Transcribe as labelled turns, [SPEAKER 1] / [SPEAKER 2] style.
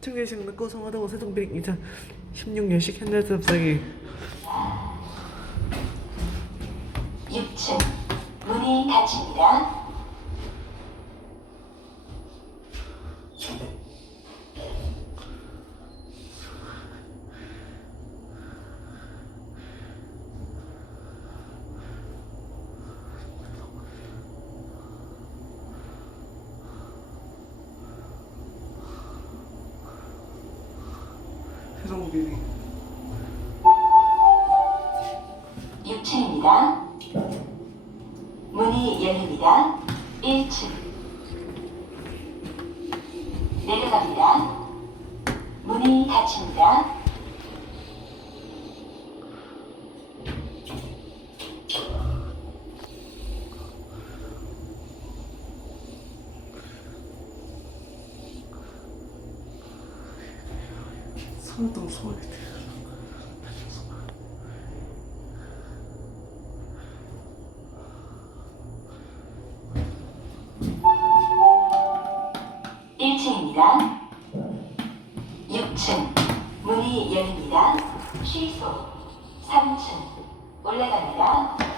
[SPEAKER 1] 청계식 늦고 성하다고 세종비릭 2016년식 현대 탑승이
[SPEAKER 2] 6층 문이 닫힙니다.
[SPEAKER 1] 세종비릭
[SPEAKER 2] 6층입니다. 문이 열립니다. 1층 내려갑니다. 문이 닫힙니다. 일층입니다. 6층. 문이 열립니다. 취소. 3층. 올라갑니다.